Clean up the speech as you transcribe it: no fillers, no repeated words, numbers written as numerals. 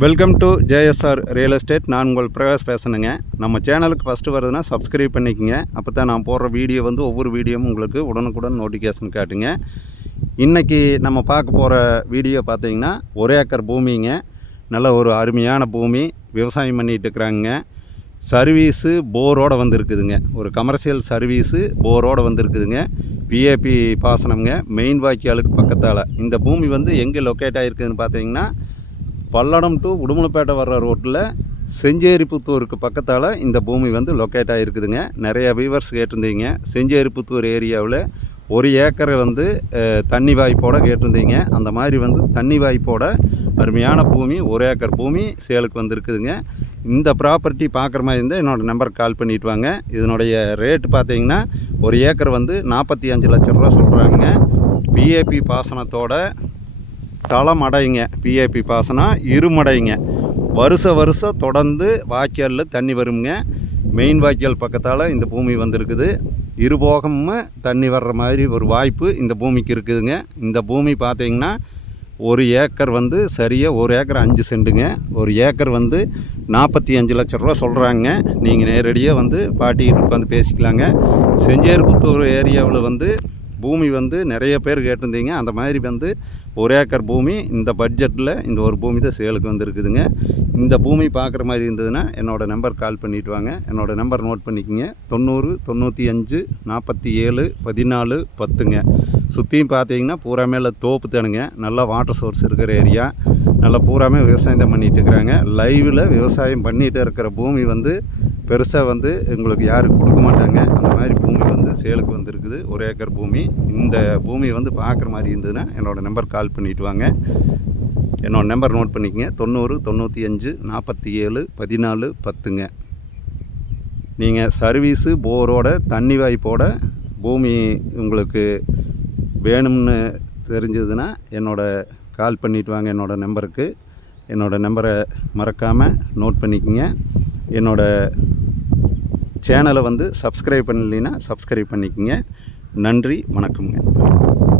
Welcome to JSR real estate. நான் உங்கள் பிரகாஷ் பேசணுங்க. நம்ம சேனலுக்கு ஃபஸ்ட்டு வருதுன்னா சப்ஸ்கிரைப் பண்ணிக்கோங்க. அப்போ தான் நான் போடுற வீடியோ ஒவ்வொரு வீடியோவும் உங்களுக்கு உடனுக்குடன் நோட்டிஃபிகேஷன் காட்டுங்க. இன்றைக்கி நம்ம பார்க்க போகிற வீடியோ பார்த்திங்கன்னா 1 ஏக்கர் பூமிங்க. நல்ல ஒரு அருமையான பூமி, விவசாயம் பண்ணிகிட்டு இருக்கிறாங்க. சர்வீஸு போரோடு வந்துருக்குதுங்க. ஒரு கமர்ஷியல் சர்வீஸு போரோடு வந்துருக்குதுங்க. பிஏபி பாசனம்ங்க. மெயின் வாய்க்காலுக்கு பக்கத்தால் இந்த பூமி எங்கே லொக்கேட் ஆகிருக்குதுன்னு பார்த்தீங்கன்னா, பல்லடம் டு உடுமலைப்பேட்டை வர்ற ரோட்டில் செஞ்சேரிப்புத்தூருக்கு பக்கத்தால் இந்த பூமி லொக்கேட் ஆகிருக்குதுங்க. நிறைய வியூவர்ஸ் கேட்டிருந்தீங்க. செஞ்சேரிப்புத்தூர் ஏரியாவில் 1 ஏக்கரை தண்ணி வாய்ப்போடு கேட்டிருந்தீங்க. அந்த மாதிரி தண்ணி வாய்ப்போட அருமையான பூமி 1 ஏக்கர் பூமி சேலுக்கு வந்திருக்குதுங்க. இந்த ப்ராப்பர்ட்டி பார்க்குற மாதிரி இருந்தால் என்னோடய நம்பருக்கு கால் பண்ணிட்டு வாங்க. இதனுடைய ரேட்டு பார்த்தீங்கன்னா 1 ஏக்கர் 45 லட்ச ரூபா சொல்கிறாங்க. பிஏபி பாசனத்தோட தளமடைங்க. பிஏபி பாசனம் இருமடைங்க. வருஷம் தொடர்ந்து வாய்க்காலில் தண்ணி வருங்க. மெயின் வாய்க்கால் பக்கத்தால் இந்த பூமி வந்திருக்குது. இருபோகமும் தண்ணி வர்ற மாதிரி ஒரு வாய்ப்பு இந்த பூமிக்கு இருக்குதுங்க. இந்த பூமி பார்த்திங்கன்னா 1 ஏக்கர் சரியாக 1 ஏக்கர் 5 சென்ட்டுங்க. 1 ஏக்கர் 45 லட்ச ரூபா சொல்கிறாங்க. நீங்கள் நேரடியாக பாட்டிக்கிட்டு உட்காந்து பேசிக்கலாங்க. செஞ்சேரிப்புத்தூர் ஏரியாவில் பூமி நிறைய பேர் கேட்டிருந்தீங்க. அந்த மாதிரி 1 ஏக்கர் பூமி இந்த பட்ஜெட்டில் இந்த ஒரு பூமி தான் சேலுக்கு வந்திருக்குதுங்க. இந்த பூமி பார்க்குற மாதிரி இருந்ததுன்னா என்னோடய நம்பர் கால் பண்ணிவிட்டு வாங்க. என்னோடய நம்பர் நோட் பண்ணிக்கோங்க. 90 95 47 14 10ங்க. சுற்றியும் பார்த்தீங்கன்னா பூராமே தோப்பு தானுங்க. நல்லா வாட்டர் சோர்ஸ் இருக்கிற ஏரியா. நல்லா பூராமே விவசாயம் தான் பண்ணிகிட்டு இருக்கிறாங்க. லைவில் விவசாயம் பண்ணிகிட்டு இருக்கிற பூமி பெருசாக உங்களுக்கு யாருக்கு கொடுக்க மாட்டாங்க. அந்த மாதிரி பூமி சேலுக்கு வந்திருக்குது. 1 ஏக்கர் பூமி. இந்த பூமி பார்க்குற மாதிரி இருந்ததுன்னா என்னோடய நம்பர் கால் பண்ணிவிட்டு வாங்க. என்னோடய நம்பர் நோட் பண்ணிக்கங்க. 90 95 47 14 10ங்க. நீங்கள் சர்வீஸு போரோட தண்ணி வாய்ப்போட பூமி உங்களுக்கு வேணும்னு தெரிஞ்சதுன்னா கால் பண்ணிவிட்டு வாங்க என்னோடய நம்பருக்கு. என்னோடய நம்பரை மறக்காமல் நோட் பண்ணிக்கோங்க. என்னோடய சேனலை சப்ஸ்கிரைப் பண்ணலைன்னா சப்ஸ்கிரைப் பண்ணிக்கோங்க. நன்றி, வணக்கம்ங்க.